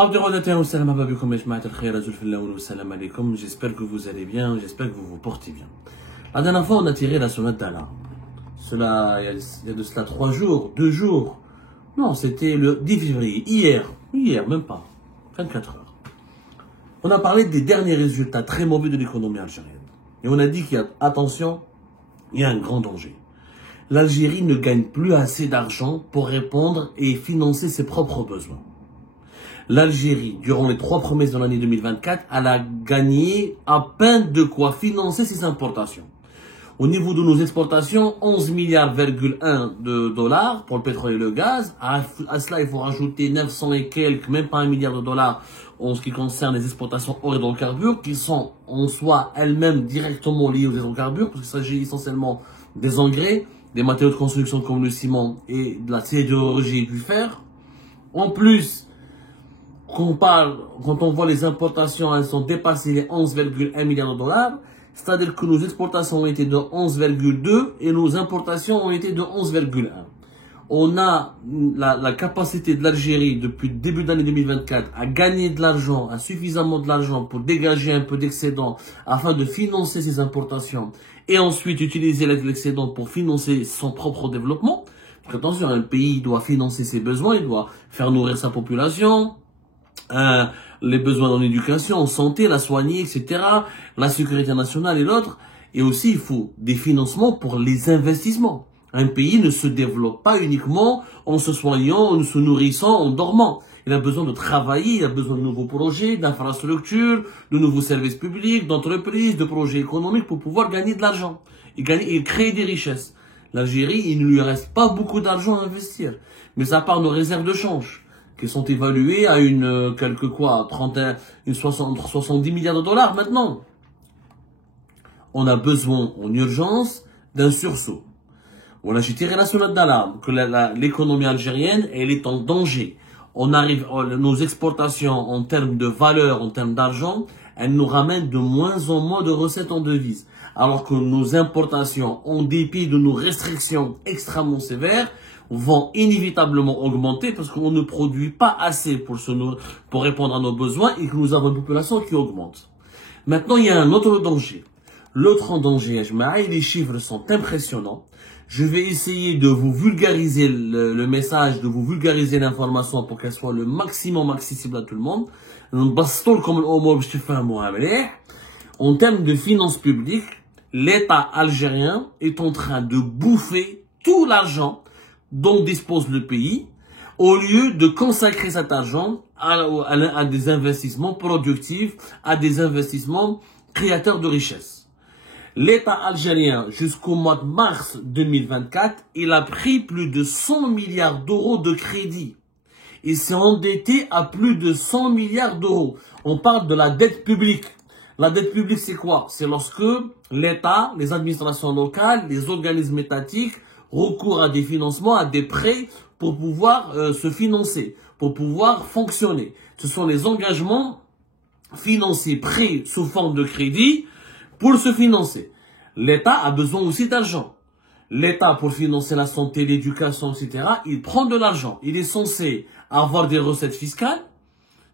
J'espère que vous allez bien, j'espère que vous vous portez bien. La dernière fois, on a tiré la sonnette d'alarme. Il y a de cela 3 jours, 2 jours. Non, c'était le 10 février, hier, même pas, 24 heures. On a parlé des derniers résultats très mauvais de l'économie algérienne. Et on a dit attention, il y a un grand danger. L'Algérie ne gagne plus assez d'argent pour répondre et financer ses propres besoins. L'Algérie, durant les 3 premiers mois de l'année 2024, elle a gagné à peine de quoi financer ses importations. Au niveau de nos exportations, 11 milliards de dollars pour le pétrole et le gaz. À cela, il faut rajouter 900 et quelques, même pas 1 milliard de dollars en ce qui concerne les exportations hors hydrocarbures, qui sont en soi elles-mêmes directement liées aux hydrocarbures, parce qu'il s'agit essentiellement des engrais, des matériaux de construction comme le ciment et de la sidérurgie et du fer. En plus, quand on voit les importations, elles sont dépassées les 11,1 milliards de dollars. C'est-à-dire que nos exportations ont été de 11,2 et nos importations ont été de 11,1. On a la capacité de l'Algérie depuis le début de l'année 2024 à gagner de l'argent, à suffisamment de l'argent pour dégager un peu d'excédent afin de financer ses importations et ensuite utiliser l'excédent pour financer son propre développement. Donc attention, un pays doit financer ses besoins, il doit faire nourrir sa population, les besoins en éducation, en santé, la soigner, etc., la sécurité nationale et l'autre. Et aussi, il faut des financements pour les investissements. Un pays ne se développe pas uniquement en se soignant, en se nourrissant, en dormant. Il a besoin de travailler, il a besoin de nouveaux projets, d'infrastructures, de nouveaux services publics, d'entreprises, de projets économiques pour pouvoir gagner de l'argent et créer des richesses. L'Algérie, il ne lui reste pas beaucoup d'argent à investir. Mais à part nos réserves de change, qui sont évaluées à 70 milliards de dollars maintenant. On a besoin en urgence d'un sursaut. Voilà, j'ai tiré la sonnette d'alarme que l'économie algérienne, elle est en danger. Nos exportations en termes de valeur, en termes d'argent, elles nous ramènent de moins en moins de recettes en devises. Alors que nos importations, en dépit de nos restrictions extrêmement sévères, vont inévitablement augmenter parce qu'on ne produit pas assez pour répondre à nos besoins et que nous avons une population qui augmente. Maintenant, il y a un autre danger. L'autre danger, les chiffres sont impressionnants. Je vais essayer de vous vulgariser le message, de vous vulgariser l'information pour qu'elle soit le maximum accessible à tout le monde. En termes de finances publiques, l'État algérien est en train de bouffer tout l'argent dont dispose le pays, au lieu de consacrer cet argent à des investissements productifs, à des investissements créateurs de richesse. L'État algérien, jusqu'au mois de mars 2024, il a pris plus de 100 milliards d'euros de crédit. Il s'est endetté à plus de 100 milliards d'euros. On parle de la dette publique. La dette publique, c'est quoi? C'est lorsque l'État, les administrations locales, les organismes étatiques recourent à des financements, à des prêts pour pouvoir se financer, pour pouvoir fonctionner. Ce sont les engagements financiers pris sous forme de crédit pour se financer. L'État a besoin aussi d'argent. L'État, pour financer la santé, l'éducation, etc., il prend de l'argent. Il est censé avoir des recettes fiscales,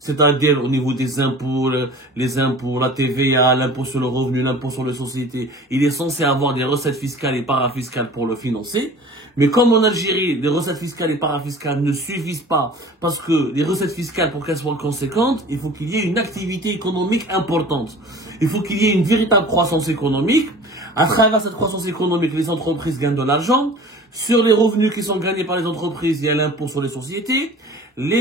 c'est-à-dire au niveau des impôts, les impôts, la TVA, l'impôt sur le revenu, l'impôt sur les sociétés. Il est censé avoir des recettes fiscales et parafiscales pour le financer. Mais comme en Algérie, les recettes fiscales et parafiscales ne suffisent pas, parce que les recettes fiscales, pour qu'elles soient conséquentes, il faut qu'il y ait une activité économique importante. Il faut qu'il y ait une véritable croissance économique. À travers cette croissance économique, les entreprises gagnent de l'argent. Sur les revenus qui sont gagnés par les entreprises, il y a l'impôt sur les sociétés.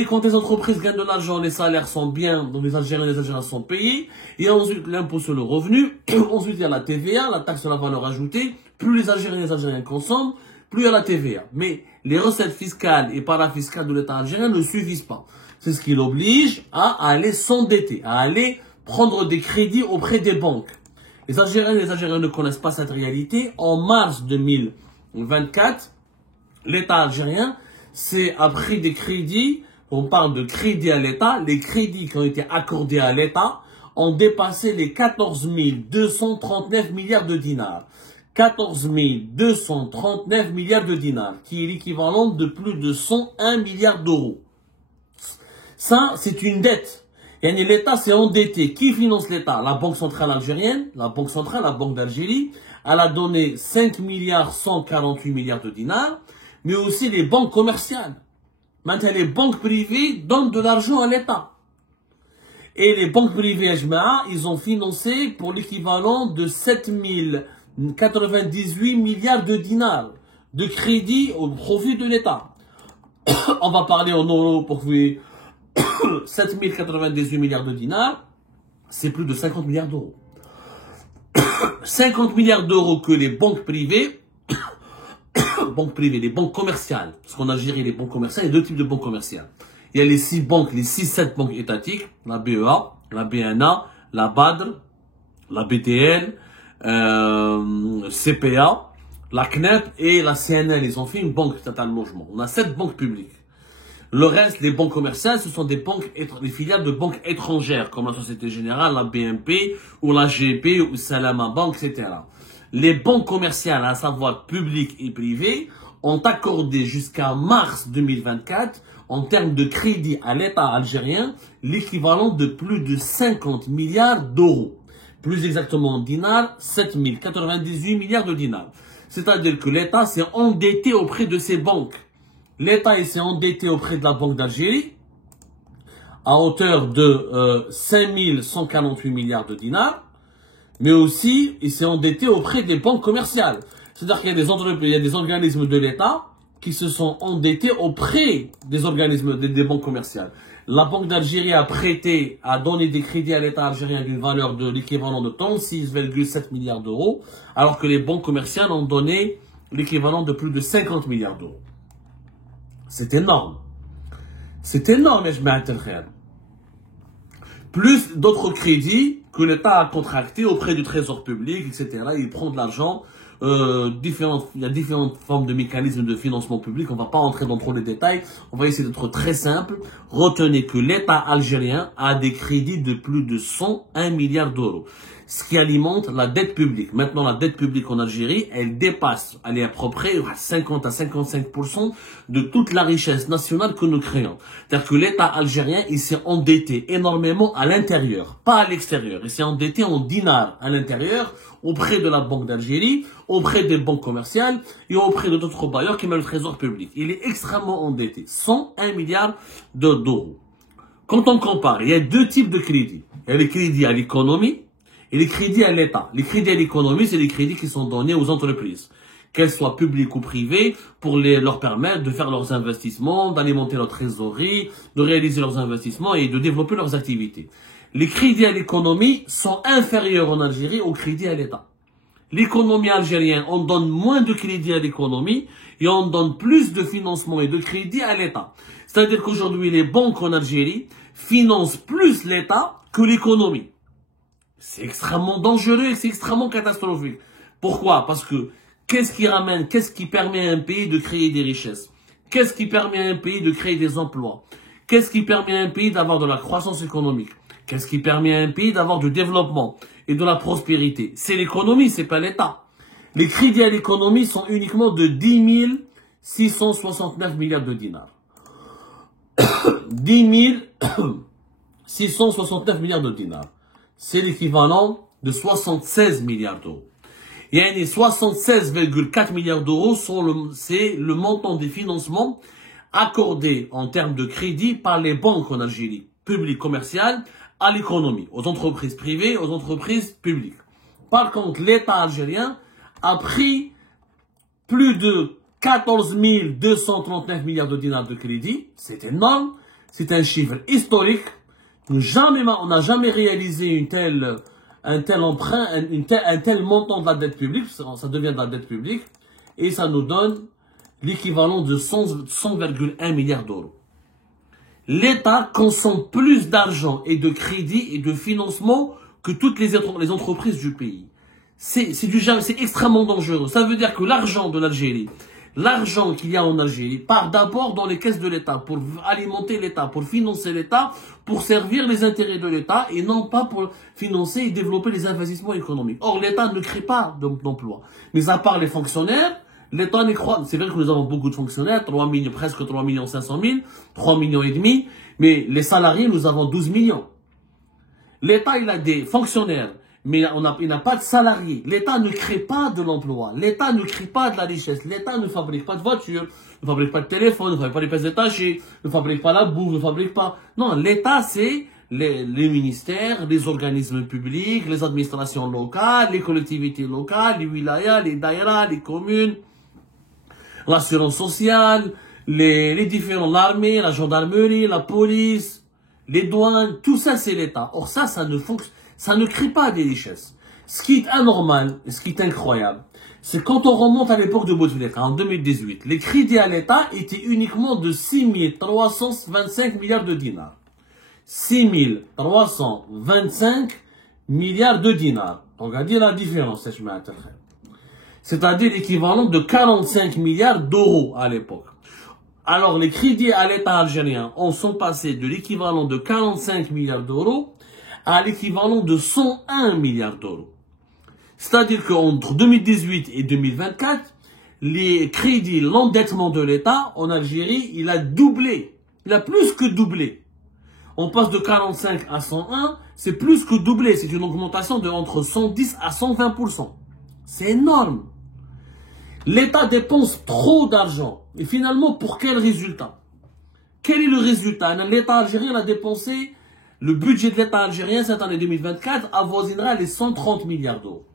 Quand les entreprises gagnent de l'argent, les salaires sont bien, donc les Algériens sont payés. Et ensuite, l'impôt sur le revenu. Ensuite, il y a la TVA, la taxe sur la valeur ajoutée. Plus les Algériens consomment, plus il y a la TVA. Mais les recettes fiscales et parafiscales de l'État algérien ne suffisent pas. C'est ce qui l'oblige à aller s'endetter, à aller prendre des crédits auprès des banques. Les Algériens ne connaissent pas cette réalité. En mars 2024, l'État algérien a pris des crédits. On parle de crédits à l'État. Les crédits qui ont été accordés à l'État ont dépassé les 14 239 milliards de dinars. 14 239 milliards de dinars, qui est l'équivalent de plus de 101 milliards d'euros. Ça, c'est une dette. Et l'État s'est endetté. Qui finance l'État? La Banque centrale algérienne, la Banque centrale, la Banque d'Algérie. Elle a donné 5 milliards 148 milliards de dinars, mais aussi les banques commerciales. Maintenant, les banques privées donnent de l'argent à l'État. Et les banques privées Ajmaa, ils ont financé pour l'équivalent de 7098 milliards de dinars de crédit au profit de l'État. On va parler en euros pour que 7098 milliards de dinars, c'est plus de 50 milliards d'euros. 50 milliards d'euros que les banques privées, les banques commerciales, parce qu'on a géré les banques commerciales, il y a deux types de banques commerciales. Il y a les 7 banques étatiques, la BEA, la BNA, la BADR, la BTL, CPA, la CNEP et la CNL. Ils ont fait une banque statale logement. On a 7 banques publiques. Le reste, les banques commerciales, ce sont des filiales de banques étrangères, comme la Société Générale, la BNP, ou la GP, ou Salama Bank, etc. Les banques commerciales, à savoir publiques et privées, ont accordé jusqu'à mars 2024, en termes de crédit à l'État algérien, l'équivalent de plus de 50 milliards d'euros. Plus exactement en dinars, 7098 milliards de dinars. C'est-à-dire que l'État s'est endetté auprès de ces banques. L'État s'est endetté auprès de la Banque d'Algérie à hauteur de 5148 milliards de dinars, mais aussi il s'est endetté auprès des banques commerciales. C'est-à-dire qu'il y a des entreprises, il y a des organismes de l'État qui se sont endettés auprès des organismes des banques commerciales. La Banque d'Algérie a donné des crédits à l'État algérien d'une valeur de l'équivalent de 36,7 milliards d'euros, alors que les banques commerciales ont donné l'équivalent de plus de 50 milliards d'euros. C'est énorme. C'est énorme, je m'interrogge. Plus d'autres crédits que l'État a contractés auprès du Trésor public, etc. Il prend de l'argent. Il y a différentes formes de mécanismes de financement public. On ne va pas entrer dans trop les détails. On va essayer d'être très simple. Retenez que l'État algérien a des crédits de plus de 101 milliards d'euros. Ce qui alimente la dette publique. Maintenant, la dette publique en Algérie, elle est à peu près 50 à 55% de toute la richesse nationale que nous créons. C'est-à-dire que l'État algérien, il s'est endetté énormément à l'intérieur, pas à l'extérieur. Il s'est endetté en dinars à l'intérieur, auprès de la Banque d'Algérie, auprès des banques commerciales et auprès de d'autres bailleurs qui mettent le trésor public. Il est extrêmement endetté. 101 milliards d'euros. Quand on compare, il y a deux types de crédits. Il y a les crédits à l'économie et les crédits à l'État. Les crédits à l'économie, c'est les crédits qui sont donnés aux entreprises, qu'elles soient publiques ou privées, pour leur permettre de faire leurs investissements, d'alimenter leur trésorerie, de réaliser leurs investissements et de développer leurs activités. Les crédits à l'économie sont inférieurs en Algérie aux crédits à l'État. L'économie algérienne, on donne moins de crédits à l'économie et on donne plus de financement et de crédits à l'État. C'est-à-dire qu'aujourd'hui, les banques en Algérie financent plus l'État que l'économie. C'est extrêmement dangereux et c'est extrêmement catastrophique. Pourquoi? Parce que qu'est-ce qui permet à un pays de créer des richesses? Qu'est-ce qui permet à un pays de créer des emplois? Qu'est-ce qui permet à un pays d'avoir de la croissance économique? Qu'est-ce qui permet à un pays d'avoir du développement et de la prospérité? C'est l'économie, c'est pas l'État. Les crédits à l'économie sont uniquement de 10 669 milliards de dinars. 10 669 milliards de dinars. C'est l'équivalent de 76 milliards d'euros. Il y a 76,4 milliards d'euros, c'est le montant des financements accordés en termes de crédit par les banques en Algérie, publiques, commerciales, à l'économie, aux entreprises privées, aux entreprises publiques. Par contre, l'État algérien a pris plus de 14 239 milliards de dinars de crédit. C'est énorme. C'est un chiffre historique. On n'a jamais réalisé un tel emprunt, un tel montant de la dette publique. Ça devient de la dette publique. Et ça nous donne l'équivalent de 100,1 milliards d'euros. L'État consomme plus d'argent et de crédit et de financement que toutes les entreprises du pays. C'est extrêmement dangereux. Ça veut dire que l'argent de l'Algérie, l'argent qu'il y a en Algérie, part d'abord dans les caisses de l'État pour alimenter l'État, pour financer l'État, pour servir les intérêts de l'État et non pas pour financer et développer les investissements économiques. Or, l'État ne crée pas d'emplois. Mais à part les fonctionnaires, l'État n'est croit. C'est vrai que nous avons beaucoup de fonctionnaires, presque 3 500 000, 3 millions et demi. Mais les salariés, nous avons 12 millions. L'État, il a des fonctionnaires, mais il n'a pas de salariés. L'État ne crée pas de l'emploi. L'État ne crée pas de la richesse. L'État ne fabrique pas de voitures, ne fabrique pas de téléphone, ne fabrique pas des pièces détachées, ne fabrique pas la bouffe, ne fabrique pas... Non, l'État, c'est les ministères, les organismes publics, les administrations locales, les collectivités locales, les wilayas, les daïras, les communes, l'assurance sociale, les différents, l'armée, la gendarmerie, la police, les douanes, tout ça c'est l'État. Or ça ne fonctionne, ça ne crée pas des richesses. Ce qui est anormal, ce qui est incroyable, c'est quand on remonte à l'époque de Bouteflika, en 2018, les crédits à l'État étaient uniquement de 6 325 milliards de dinars. 6 325 milliards de dinars. Regardez la différence, c'est-à-dire l'équivalent de 45 milliards d'euros à l'époque. Alors, les crédits à l'État algérien sont passés de l'équivalent de 45 milliards d'euros à l'équivalent de 101 milliards d'euros. C'est-à-dire qu'entre 2018 et 2024, les crédits, l'endettement de l'État en Algérie, il a doublé. Il a plus que doublé. On passe de 45 à 101, c'est plus que doublé. C'est une augmentation de entre 110 à 120%. C'est énorme. L'État dépense trop d'argent. Et finalement, pour quel résultat? Quel est le résultat? L'État algérien a dépensé, le budget de l'État algérien cette année 2024 avoisinera les 130 milliards d'euros.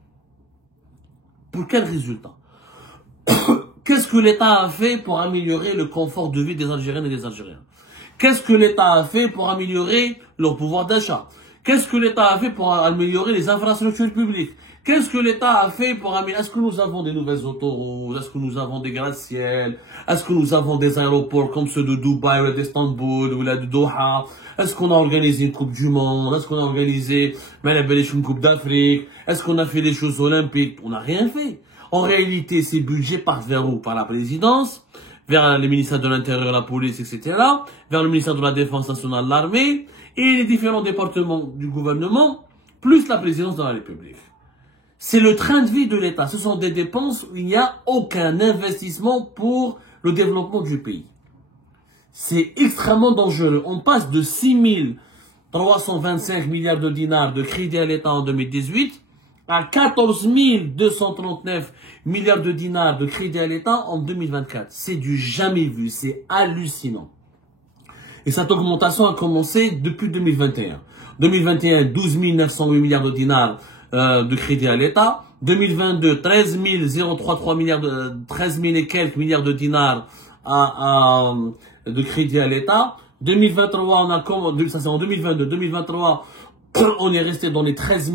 Pour quel résultat? Qu'est-ce que l'État a fait pour améliorer le confort de vie des Algériennes et des Algériens? Qu'est-ce que l'État a fait pour améliorer leur pouvoir d'achat? Qu'est-ce que l'État a fait pour améliorer les infrastructures publiques? Qu'est-ce que l'État a fait pour améliorer? Est-ce que nous avons des nouvelles autoroutes? Est-ce que nous avons des gratte-ciel? Est-ce que nous avons des aéroports comme ceux de Dubaï ou d'Istanbul ou de Doha? Est-ce qu'on a organisé une Coupe du Monde? Est-ce qu'on a organisé une Coupe d'Afrique? Est-ce qu'on a fait les Jeux Olympiques? On n'a rien fait. En réalité, ces budgets partent vers où? Par la présidence, vers les ministères de l'Intérieur, la police, etc., vers le ministère de la Défense nationale, l'armée, et les différents départements du gouvernement, plus la présidence de la République. C'est le train de vie de l'État. Ce sont des dépenses où il n'y a aucun investissement pour le développement du pays. C'est extrêmement dangereux. On passe de 6 325 milliards de dinars de crédit à l'État en 2018 à 14 239 milliards de dinars de crédit à l'État en 2024. C'est du jamais vu. C'est hallucinant. Et cette augmentation a commencé depuis 2021. 2021, 12 908 milliards de dinars de crédit à l'État. 2022, 13 033 milliards 13 000 et quelques milliards de dinars de crédit à l'État. 2023, ça c'est en 2022. 2023, on est resté dans les 13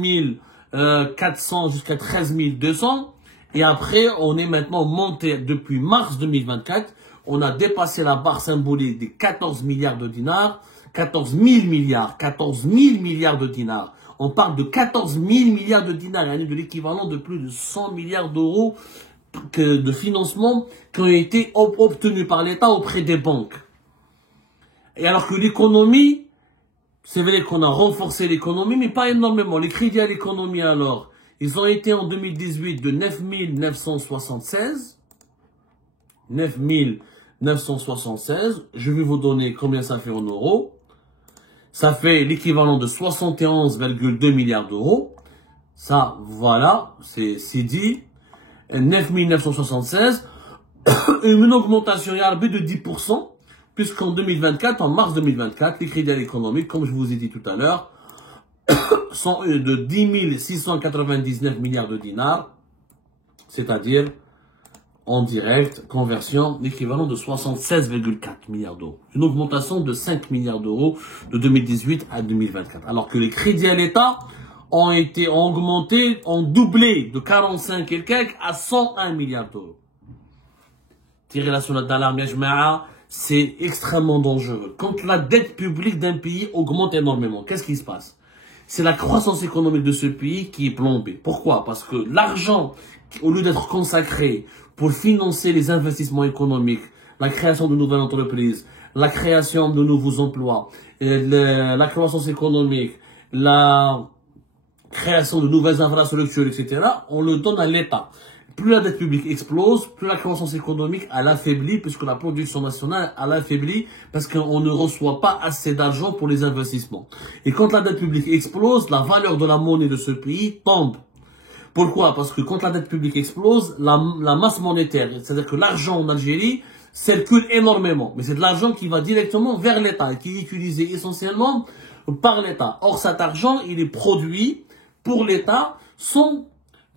400 jusqu'à 13 200. Et après, on est maintenant monté depuis mars 2024. On a dépassé la barre symbolique des 14 milliards de dinars. 14 000 milliards. 14 000 milliards de dinars. On parle de 14 000 milliards de dinars, de l'équivalent de plus de 100 milliards d'euros de financement qui ont été obtenus par l'État auprès des banques. Et alors que l'économie, c'est vrai qu'on a renforcé l'économie, mais pas énormément. Les crédits à l'économie, alors, ils ont été en 2018 de 9 976. 9 976. Je vais vous donner combien ça fait en euros. Ça fait l'équivalent de 71,2 milliards d'euros. Ça, voilà, c'est dit. 9 976. Une augmentation de 10%, puisqu'en 2024, en mars 2024, les crédits à l'économie, comme je vous ai dit tout à l'heure, sont de 10 699 milliards de dinars, c'est-à-dire en direct, conversion, l'équivalent de 76,4 milliards d'euros. Une augmentation de 5 milliards d'euros de 2018 à 2024. Alors que les crédits à l'État ont augmenté, ont doublé de 45 et quelques à 101 milliards d'euros. Tirer la sonnette d'alarme, c'est extrêmement dangereux. Quand la dette publique d'un pays augmente énormément, qu'est-ce qui se passe? C'est la croissance économique de ce pays qui est plombée. Pourquoi? Parce que l'argent, au lieu d'être consacré pour financer les investissements économiques, la création de nouvelles entreprises, la création de nouveaux emplois, la croissance économique, la création de nouvelles infrastructures, etc., on le donne à l'État. plus la dette publique explose, plus la croissance économique elle affaiblit, puisque la production nationale elle affaiblit, parce qu'on ne reçoit pas assez d'argent pour les investissements. Et quand la dette publique explose, la valeur de la monnaie de ce pays tombe. Pourquoi? Parce que quand la dette publique explose, la masse monétaire, c'est-à-dire que l'argent en Algérie circule énormément. Mais c'est de l'argent qui va directement vers l'État et qui est utilisé essentiellement par l'État. Or, cet argent, il est produit pour l'État sans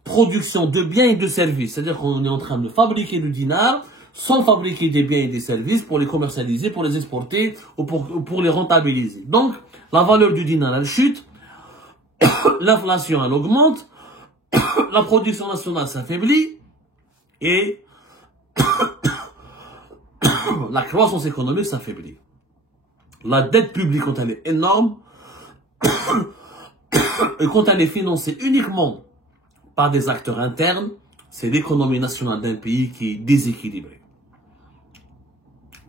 production de biens et de services. C'est-à-dire qu'on est en train de fabriquer du dinar sans fabriquer des biens et des services pour les commercialiser, pour les exporter ou pour les rentabiliser. Donc, la valeur du dinar, elle chute, l'inflation, elle augmente, la production nationale s'affaiblit et la croissance économique s'affaiblit. La dette publique, quand elle est énorme, et quand elle est financée uniquement par des acteurs internes, c'est l'économie nationale d'un pays qui est déséquilibrée.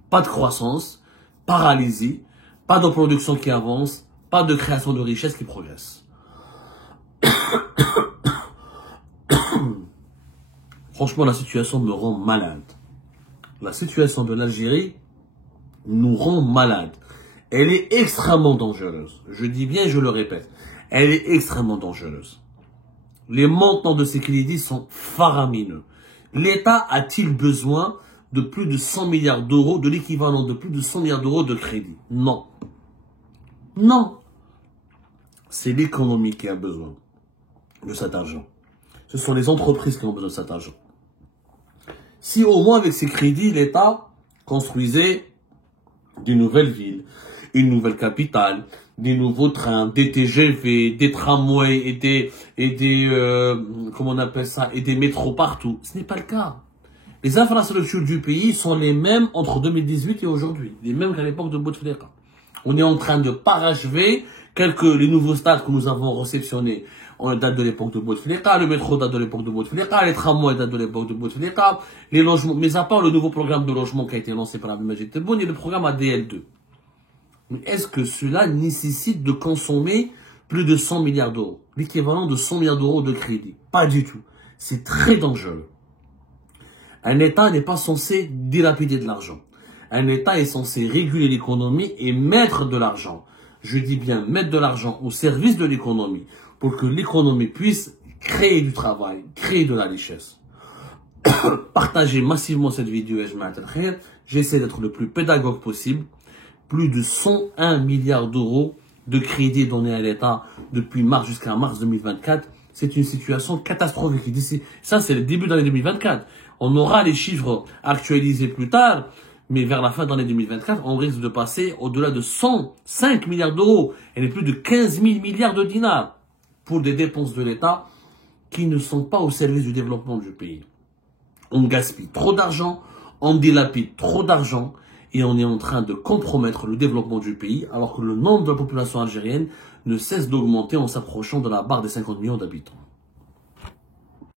Pas de croissance, paralysie, pas de production qui avance, pas de création de richesse qui progresse. Franchement, la situation me rend malade. La situation de l'Algérie nous rend malade. Elle est extrêmement dangereuse. Je dis bien et je le répète. Elle est extrêmement dangereuse. Les montants de ces crédits sont faramineux. L'État a-t-il besoin de plus de 100 milliards d'euros, de l'équivalent de plus de 100 milliards d'euros de crédit? Non. Non. C'est l'économie qui a besoin de cet argent. Ce sont les entreprises qui ont besoin de cet argent. Si au moins avec ces crédits, l'État construisait des nouvelles villes, une nouvelle capitale, des nouveaux trains, des TGV, des tramways et des comment on appelle ça, et des métros partout. Ce n'est pas le cas. Les infrastructures du pays sont les mêmes entre 2018 et aujourd'hui, les mêmes qu'à l'époque de Bouteflika. On est en train de parachever les nouveaux stades que nous avons réceptionnés. On date de l'époque de Bouteflika, le métro date de l'époque de Bouteflika, les tramways datent de l'époque de Bouteflika, les logements, mais à part le nouveau programme de logement qui a été lancé par Abdelmajid Tebboune et le programme ADL2. Mais est-ce que cela nécessite de consommer plus de 100 milliards d'euros, l'équivalent de 100 milliards d'euros de crédit? Pas du tout. C'est très dangereux. Un État n'est pas censé dilapider de l'argent. Un État est censé réguler l'économie et mettre de l'argent. Je dis bien mettre de l'argent au service de l'économie pour que l'économie puisse créer du travail, créer de la richesse. Partagez massivement cette vidéo et j'essaie d'être le plus pédagogue possible. Plus de 101 milliards d'euros de crédit donnés à l'État depuis mars jusqu'à mars 2024. C'est une situation catastrophique. Ça, c'est le début de l'année 2024. On aura les chiffres actualisés plus tard, mais vers la fin de l'année 2024, on risque de passer au-delà de 105 milliards d'euros et les plus de 15 000 milliards de dinars pour des dépenses de l'État qui ne sont pas au service du développement du pays. On gaspille trop d'argent, on dilapide trop d'argent et on est en train de compromettre le développement du pays alors que le nombre de la population algérienne ne cesse d'augmenter en s'approchant de la barre des 50 millions d'habitants.